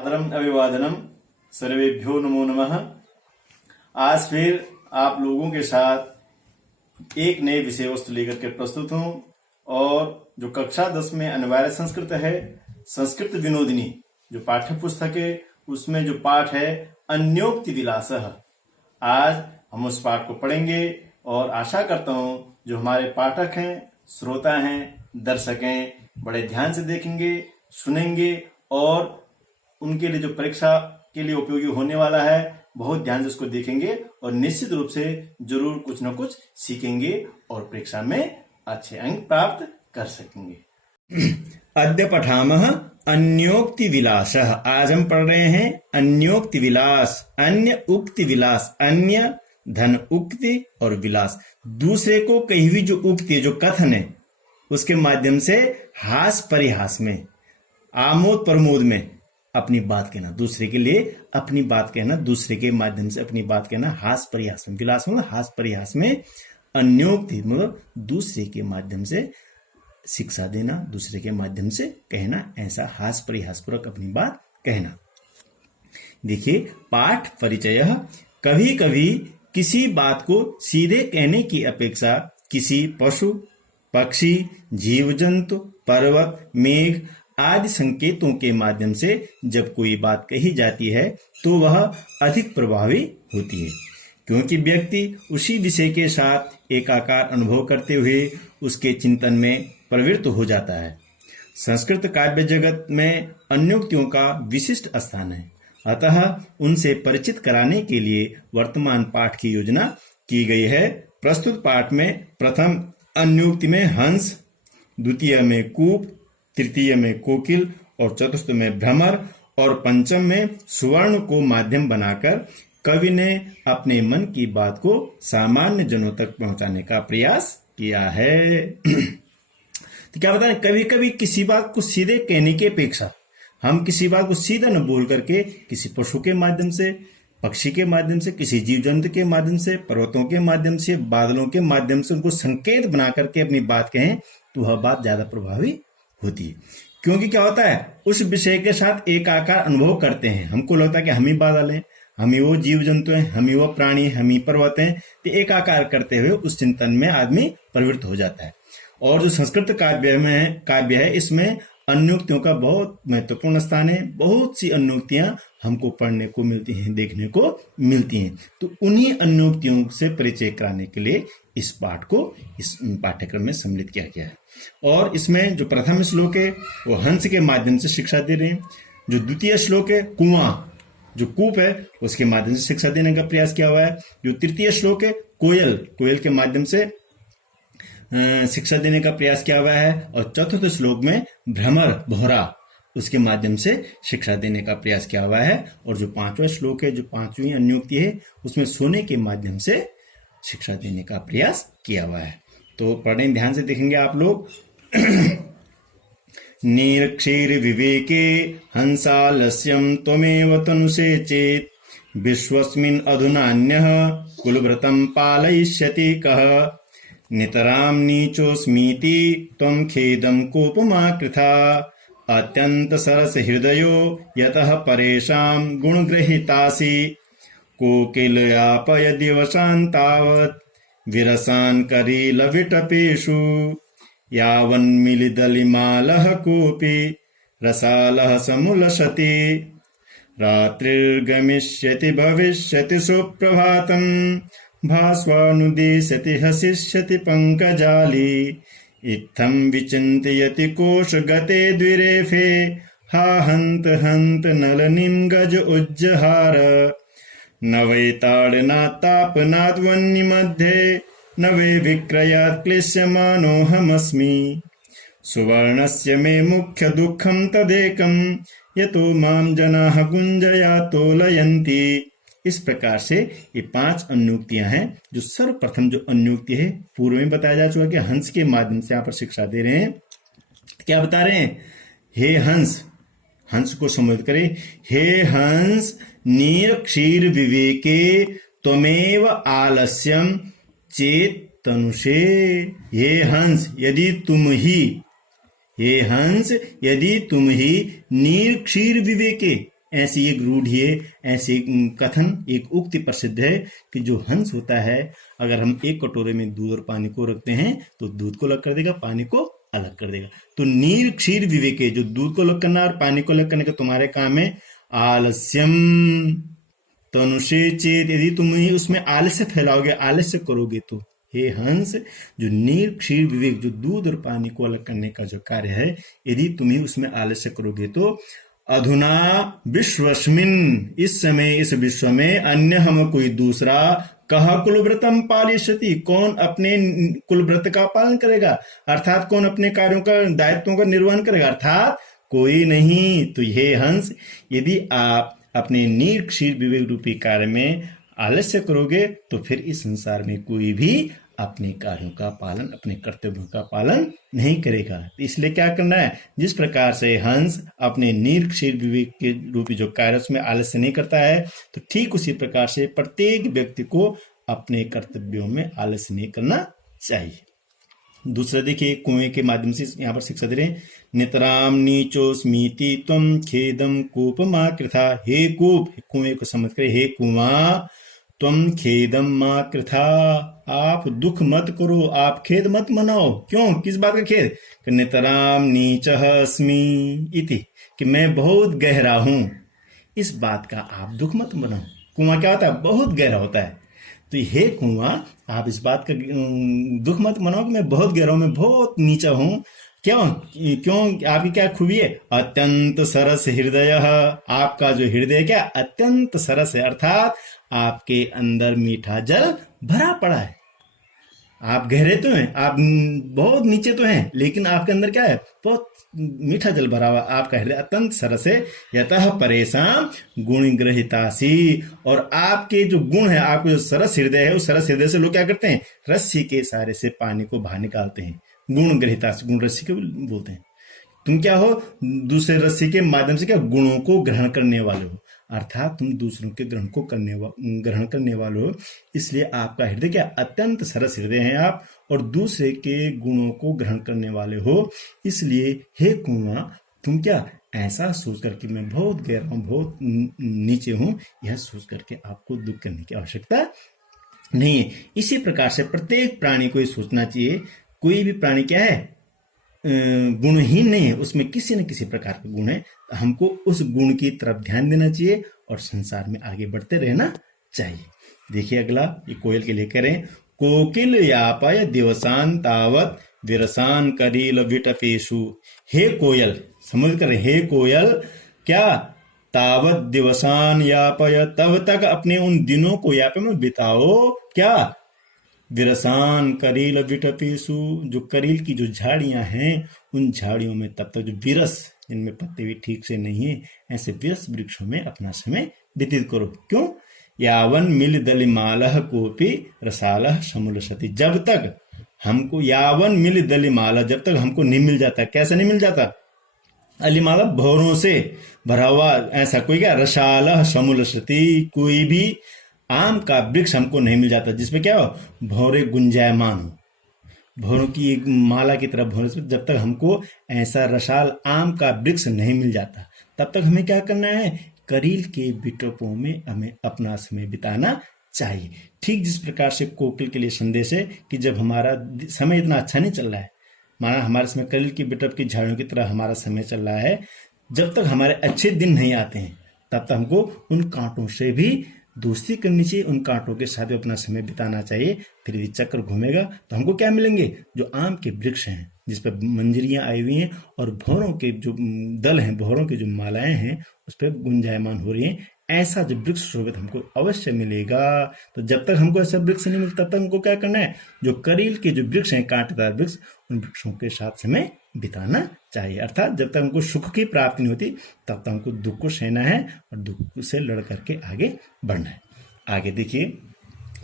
सादरम अभिवादनम सर्वेभ्यो नमो नमः। आज फिर आप लोगों के साथ एक नए विषय वस्तु लेकर के प्रस्तुत हूं और जो कक्षा 10 में अनिवार्य संस्कृत है, संस्कृत विनोदिनी जो पाठ्य पुस्तक है उसमें जो पाठ है अन्योक्ति विलासः, आज हम उस पाठ को पढ़ेंगे और आशा करता हूं जो हमारे पाठक हैं, श्रोता हैं, दर्शक हैं, बड़े ध्यान से देखेंगे, सुनेंगे और उनके लिए जो परीक्षा के लिए उपयोगी होने वाला है बहुत ध्यान से उसको देखेंगे और निश्चित रूप से जरूर कुछ न कुछ सीखेंगे और परीक्षा में अच्छे अंक प्राप्त कर सकेंगे। अद्य पठामः अन्योक्ति विलासः। आज हम पढ़ रहे हैं अन्योक्ति विलास, अन्य उक्ति विलास, अन्य धन उक्ति और विलास। दूसरे को कही हुई जो उक्ति जो कथन है उसके माध्यम से हास परिहास में, आमोद प्रमोद में अपनी बात कहना, दूसरे के लिए अपनी बात कहना, दूसरे के माध्यम से अपनी बात कहना, हास परिहास में। विलास मतलब हास परिहास में, अन्योक्ति मतलब दूसरे के माध्यम से शिक्षा देना, दूसरे के माध्यम से कहना, ऐसा हास परिहास पूर्वक अपनी बात कहना। देखिए पाठ परिचय। कभी कभी किसी बात को सीधे कहने की अपेक्षा किसी पशु, पक्षी, जीव जंतु, पर्वत, मेघ आदि संकेतों के माध्यम से जब कोई बात कही जाती है तो वह अधिक प्रभावी होती है, क्योंकि व्यक्ति उसी विषय के साथ एकाकार अनुभव करते हुए उसके चिंतन में प्रवृत्त हो जाता है। संस्कृत काव्य जगत में अन्योक्तियों का विशिष्ट स्थान है, अतः उनसे परिचित कराने के लिए वर्तमान पाठ की योजना की गई है। प्रस्तुत पाठ में प्रथम अन्योक्ति में हंस, द्वितीय में कूप, तृतीय में कोकिल और चतुर्थ में भ्रमर और पंचम में सुवर्ण को माध्यम बनाकर कवि ने अपने मन की बात को सामान्य जनों तक पहुंचाने का प्रयास किया है। तो क्या बताएं, कभी कभी किसी बात को सीधे कहने की अपेक्षा हम किसी बात को सीधा न बोल करके किसी पशु के माध्यम से, पक्षी के माध्यम से, किसी जीव जंतु के माध्यम से, पर्वतों के माध्यम से, बादलों के माध्यम से उनको संकेत बना करके अपनी बात कहें तो वह बात ज्यादा प्रभावी होती है। क्योंकि क्या होता है, उस विषय के साथ एकाकार अनुभव करते हैं। हमको लगता है कि हम ही बादल हैं, हम ही वो जीव जंतु हैं, हम ही वो प्राणी, हम ही पर्वत हैं। तो एकाकार करते हुए उस चिंतन में आदमी प्रवृत्त हो जाता है। और जो संस्कृत काव्य है इसमें अन्योक्तियों का बहुत महत्वपूर्ण स्थान है। बहुत सी अन्योक्तियां हमको पढ़ने को मिलती हैं, देखने को मिलती हैं। तो उन्हीं अन्योक्तियों से परिचय कराने के लिए इस पाठ को इस पाठ्यक्रम में सम्मिलित किया गया है। और इसमें जो प्रथम श्लोक है वो हंस के माध्यम से शिक्षा दे रहे हैं। जो द्वितीय श्लोक है कुआं, जो कूप है उसके माध्यम से शिक्षा देने का प्रयास किया हुआ है। जो तृतीय श्लोक है कोयल, कोयल के माध्यम से शिक्षा देने का प्रयास किया हुआ है। और चतुर्थ श्लोक में भ्रमर, भौरा, उसके माध्यम से शिक्षा देने का प्रयास किया हुआ है। और जो पांचवा श्लोक है, जो पांचवी अन्योक्ति है, उसमें सोने के माध्यम से शिक्षा देने का प्रयास किया हुआ है। तो पढ़ने ध्यान से देखेंगे आप लोग। नीरक्षीर विवेके हंसालस्यम त्वमेव तनुषे चेत विश्वस्मिन् अधुनान्यः कुलव्रतं पालयिष्यति कः नितरां नीचोऽस्मीति त्वं खेदं कोपमा कृथा अत्यंत सरस हृदयो यतः परेषां गुणगृहीतासि कोकिलयापय दिवसान् तावत् विरसान् करीलविटपेषु यावन्मिलिदलिमालः कोऽपि रसालः समुलसति रात्रिर्गमिष्यति भविष्यति सुप्रभातम् भास्वानुदिशति हसिष्यति पंकजाली इत्थं विचिन्तयति कोशगते द्विरेफे हा हन्त हन्त नलनिं गज उज्जहार न वै ताडनात्तापनाद्वन्निमध्ये न वै विक्रयात् क्लिश्यमानोऽहमस्मि सुवर्णस्य मे मुख्य दुःखं तदेकं यतो मां जनाः गुञ्जया तोलयन्ति। इस प्रकार से ये पांच अन्योक्तियां हैं। जो सर्वप्रथम जो अन्योक्ति है पूर्व में बताया जा चुका कि हंस के माध्यम से यहाँ पर शिक्षा दे रहे हैं। क्या बता रहे हैं, हे हंस, हंस को संबोधित करें, हे हंस नीरक्षीर विवेके त्वमेव आलस्यम चेत तनुषे। हे हंस यदि तुम ही, हे हंस यदि तुम ही नीर क्षीर विवेके, ऐसी एक रूढ़ी है, ऐसी एक कथन, एक उक्ति प्रसिद्ध है कि जो हंस होता है, अगर हम एक कटोरे में दूध और पानी को रखते हैं तो दूध को अलग कर देगा, पानी को अलग कर देगा। तो नीर क्षीर विवेके, जो दूध को अलग करना और पानी को अलग करने का तुम्हारे काम है। आलस्यम तनुषे चेत, यदि तुम उसमें आलस्य फैलाओगे, आलस्य करोगे तो हे हंस, जो नीर क्षीर विवेक, जो दूध और पानी को अलग करने का जो कार्य है, यदि तुम उसमें आलस्य करोगे तो अधुना विश्वस्मिन, इस समय इस विश्व में, अन्य हम कोई दूसरा, कह कुलव्रतम पालिष्यति, कौन अपने कुलव्रत का पालन करेगा, अर्थात कौन अपने कार्यों का, दायित्वों का निर्वहन करेगा, अर्थात कोई नहीं। तो ये हंस, यदि आप अपने नीर क्षीर विवेक रूपी कार्य में आलस्य करोगे तो फिर इस संसार में कोई भी अपने कार्यों का पालन, अपने कर्तव्यों का पालन नहीं करेगा। इसलिए क्या करना है, जिस प्रकार से हंस अपने नीर क्षीर विवेक के रूपी जो कार्य उसमें आलस्य नहीं करता है, तो ठीक उसी प्रकार से प्रत्येक व्यक्ति को अपने कर्तव्यों में आलस्य नहीं करना चाहिए। दूसरा देखिए, कुएं के माध्यम से यहाँ पर शिक्षा दे रहे हैं। नितराम नीचो स्मीति तुम खेदम कूपमा कृथा, हे कूप, कुएं को समझ कर, हे कुआं, तुम खेदम मां कृथा, आप दुख मत करो, आप खेद मत मनाओ। क्यों, किस बात का खेद, नितराम नीचः अस्मि इति, कि मैं बहुत गहरा हूं, इस बात का आप दुख मत मनाओ। कुआं क्या होता है, बहुत गहरा होता है। तो हे कुआं, आप इस बात का दुख मत मनाओ कि मैं बहुत गहरा हूं, मैं बहुत नीचा हूं। क्यों आपकी क्या खूबी है, अत्यंत सरस हृदय, आपका जो हृदय क्या अत्यंत सरस है, अर्थात आपके अंदर मीठा जल भरा पड़ा है। आप गहरे तो हैं, आप बहुत नीचे तो हैं, लेकिन आपके अंदर क्या है, बहुत मीठा जल भरा हुआ, आपका हृदय अत्यंत सरस है। यतः परेशान गुण ग्रहितासी, और आपके जो गुण है, आपका जो सरस हृदय है, उस सरस हृदय से लोग क्या करते हैं, रस्सी के सहारे से पानी को बाहर निकालते हैं। गुण ग्रहितासी, गुण रस्सी को बोलते हैं। तुम क्या हो, दूसरे रस्सी के माध्यम से क्या गुणों को ग्रहण करने वाले हो, अर्थात तुम दूसरों के ग्रहण करने वाले हो। इसलिए आपका हृदय क्या अत्यंत सरस हृदय है आप, और दूसरे के गुणों को ग्रहण करने वाले हो। इसलिए हे कुआं, तुम क्या ऐसा सोच करके मैं बहुत गहरा हूं, बहुत नीचे हूं, यह सोच करके आपको दुख करने की आवश्यकता नहीं है। इसी प्रकार से प्रत्येक प्राणी को ये सोचना चाहिए, कोई भी प्राणी क्या है, गुणहीन नहीं है, उसमें किसी न किसी प्रकार का गुण है। हमको उस गुण की तरफ ध्यान देना चाहिए और संसार में आगे बढ़ते रहना चाहिए। देखिए अगला, ये कोयल के लिए कह रहे हैं। कोकिल यापय दिवसान तावत विरसान करील विटपेशु, हे कोयल, समझ कर, हे कोयल, क्या तावत दिवसान यापय, तब तक अपने उन दिनों को यापय में बिताओ, क्या विरसान करील विटपेशु, जो करील की जो झाड़ियां हैं, उन झाड़ियों में तब तक, जो विरस, जिनमें पत्ते भी ठीक से नहीं है, ऐसे विरस वृक्षों में अपना समय व्यतीत करो। क्यों, यावन मिल दलिमालह कोपी रसालह समुलसति, जब तक हमको, यावन मिल दलिमाला, जब तक हमको नहीं मिल जाता, कैसे नहीं मिल जाता, अलिमाला भौरों से भरा हुआ, ऐसा कोई क्या, रसालह समुलसति, कोई भी आम का वृक्ष हमको नहीं मिल जाता जिसमें क्या हो, भौरे गुंजायमान हो, भौरों की एक माला की तरह भौरों से, जब तक हमको ऐसा रसाल आम का वृक्ष नहीं मिल जाता, तब तक हमें क्या करना है, करील के विटोपों में हमें अपना समय बिताना चाहिए। ठीक जिस प्रकार से कोकिल के लिए संदेश है कि जब हमारा समय इतना अच्छा नहीं चल रहा है, माना हमारे समय करील की विटोप की झाड़ियों की तरह हमारा समय चल रहा है, जब तक हमारे अच्छे दिन नहीं आते हैं, तब तक हमको उन कांटों से भी दोस्ती करनी चाहिए, उन कांटों के साथ अपना समय बिताना चाहिए। फिर ये चक्र घूमेगा तो हमको क्या मिलेंगे, जो आम के वृक्ष हैं जिस पर मंजरियां आई हुई हैं, और भौरों के जो दल हैं, भौरों की जो मालाएं हैं, उस पर गुंजायमान हो रही हैं, ऐसा जो वृक्ष शोभित हमको अवश्य मिलेगा। तो जब तक हमको ऐसा वृक्ष नहीं मिलता, तब तक हमको क्या करना है, जो करील के जो वृक्ष हैं, कांटेदार वृक्ष, उन वृक्षों के साथ समय बिताना चाहिए। अर्थात जब तक हमको सुख की प्राप्ति नहीं होती, तब तक हमको दुख को सहना है और दुख से लड़ करके आगे बढ़ना है। आगे देखिए,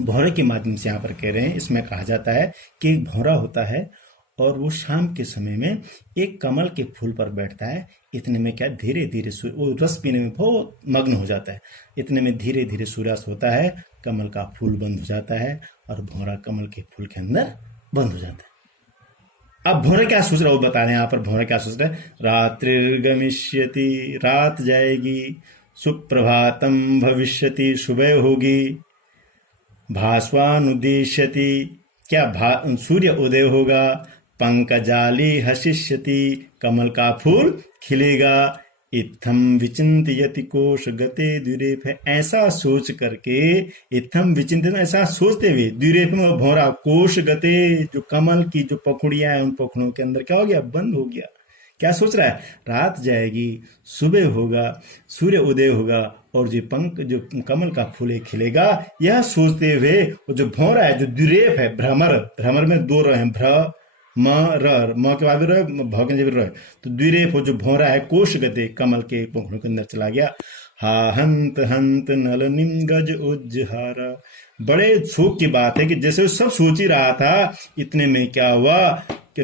भौरे के माध्यम से यहाँ पर कह रहे हैं, इसमें कहा जाता है कि एक भौरा होता है और वो शाम के समय में एक कमल के फूल पर बैठता है। इतने में क्या, धीरे धीरे वो रस पीने में बहुत मग्न हो जाता है। इतने में धीरे धीरे सूर्यास्त होता है, कमल का फूल बंद हो जाता है और भौरा कमल के फूल के अंदर बंद हो जाता है। अब भौरा क्या सोच रहा है वो बता रहे हैं यहाँ पर। भौरा क्या सोच रहा है, रात्रिर्गमिष्यति, रात जाएगी, सुप्रभातम भविष्यति, सुबह होगी। भास्वानुदिश्यति, क्या सूर्य उदय होगा। पंकजाली हसिष्यति, कमल का फूल खिलेगा। इत्थम विचिंतयति कोश गते द्विरेफ, ऐसा सोच करके, इत्थम विचिंतन ऐसा सोचते हुए, द्विरेफ में भौरा, कोश गते जो कमल की जो पखुड़ियां हैं उन पखुड़ों के अंदर क्या हो गया, बंद हो गया। क्या सोच रहा है, रात जाएगी, सुबह होगा, सूर्य उदय होगा और जो पंख जो कमल का फूल खिलेगा, यह सोचते हुए वो जो भौरा है, जो द्विरेफ है, भ्रमर, भ्रमर में दो रहे हैं, भ्र म र, म के बाद भी रहे, भ के भी रहे, तो द्विरेफ जो भौरा है, कोश गते कमल के पंखों के अंदर चला गया। हा हंत हंत नलनिम गज उज्जहारा, बड़े शोक की बात है कि जैसे वो सब सोच ही रहा था, इतने में क्या हुआ कि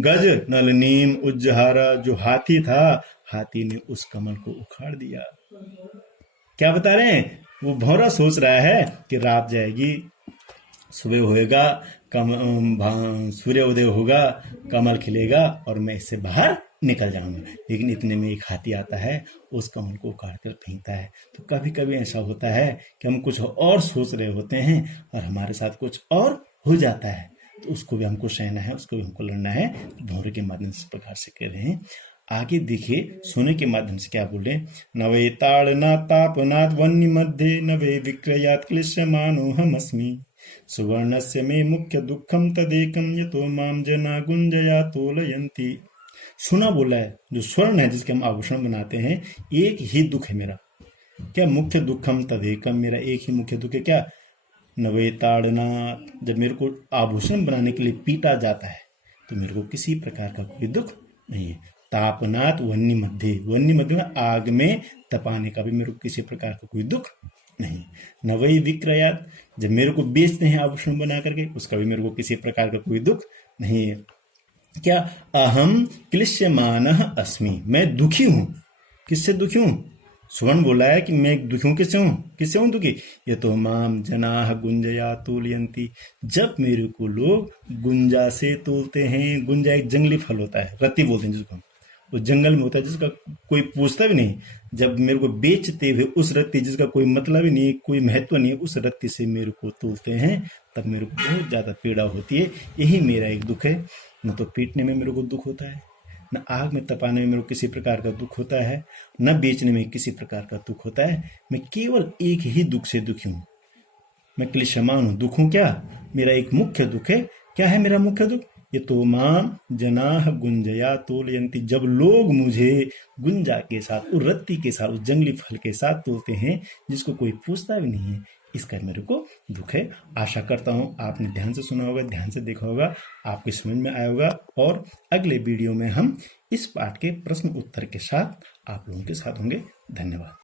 गज नलनीम उज्जहारा, जो हाथी था, हाथी ने उस कमल को उखाड़ दिया। क्या बता रहे हैं, वो भौरा सोच रहा है कि रात जाएगी, सुबह होएगा, सूर्य उदय होगा, कमल खिलेगा और मैं इससे बाहर निकल जाऊंगा। लेकिन इतने में एक हाथी आता है, उस कमल को उखाड़ कर फेंकता है। तो कभी कभी ऐसा होता है कि हम कुछ और सोच रहे होते हैं और हमारे साथ कुछ और हो जाता है, तो उसको भी हमको सहना है, उसको भी हमको लड़ना है। भौरे के माध्यम से इस प्रकार से कह रहे हैं। आगे देखिए, सोने के माध्यम से क्या बोले, नवे ताड़नाथ तापनाथ वन्य मध्य नवे विक्रयात क्लिश्यमानो हमस्मि, सुवर्णस्य मे मुख्य दुखम तदेकम यतो माम जना गुंजया तोलयंती। सुना बोला है, जो स्वर्ण है जिसके हम आभूषण बनाते हैं, एक ही दुख है मेरा। क्या, मुख्य दुखम तदेकम, मेरा एक ही मुख्य दुख है। क्या, नवे ताड़नाथ, जब मेरे को आभूषण बनाने के लिए पीटा जाता है तो मेरे को किसी प्रकार का कोई दुख नहीं है। तापनाथ वन्य मध्य, वन्य मध्य में आग में तपाने का भी मेरे को किसी प्रकार का कोई दुख नहीं। नवई विक्रयात, जब मेरे को बेचते हैं आभूषण बना करके, उसका भी मेरे को किसी प्रकार का कोई दुख नहीं है। क्या, अहम क्लिश्यमानः अस्मि, मैं दुखी हूं। किससे दुखी हूं, स्वर्ण बोला है कि मैं दुखी हूं। किससे हूं दुखी, ये तो माम जनाह गुंजया तोलयंती, जब मेरे को लोग गुंजा से तोलते हैं। गुंजा एक जंगली फल होता है, रत्ती बोलते हैं जिसको, वो जंगल में होता है, जिसका कोई पूछता भी नहीं। जब मेरे को बेचते हुए उस रत्ती, जिसका कोई मतलब ही नहीं, कोई महत्व नहीं, उस रत्ती से मेरे को तोलते हैं, तब मेरे को बहुत ज्यादा पीड़ा होती है। यही मेरा एक दुख है। न तो पीटने में मेरे को दुख होता है, न आग में तपाने में मेरे को किसी प्रकार का दुख होता है, न बेचने में किसी प्रकार का दुख होता है। मैं केवल एक ही दुख से दुखी हूं, मैं क्लिश्यमान हूं। दुख हूं क्या, मेरा एक मुख्य दुख है। क्या है मेरा मुख्य दुख, ये तो माम जनाह गुंजया तोलयंती, जब लोग मुझे गुंजा के साथ, उस रत्ती के साथ, उस जंगली फल के साथ तोलते हैं, जिसको कोई पूछता भी नहीं है, इसका मेरे को दुख है। आशा करता हूं आपने ध्यान से सुना होगा, ध्यान से देखा होगा, आपके समझ में आया होगा। और अगले वीडियो में हम इस पाठ के प्रश्न उत्तर के साथ आप लोगों के साथ होंगे। धन्यवाद।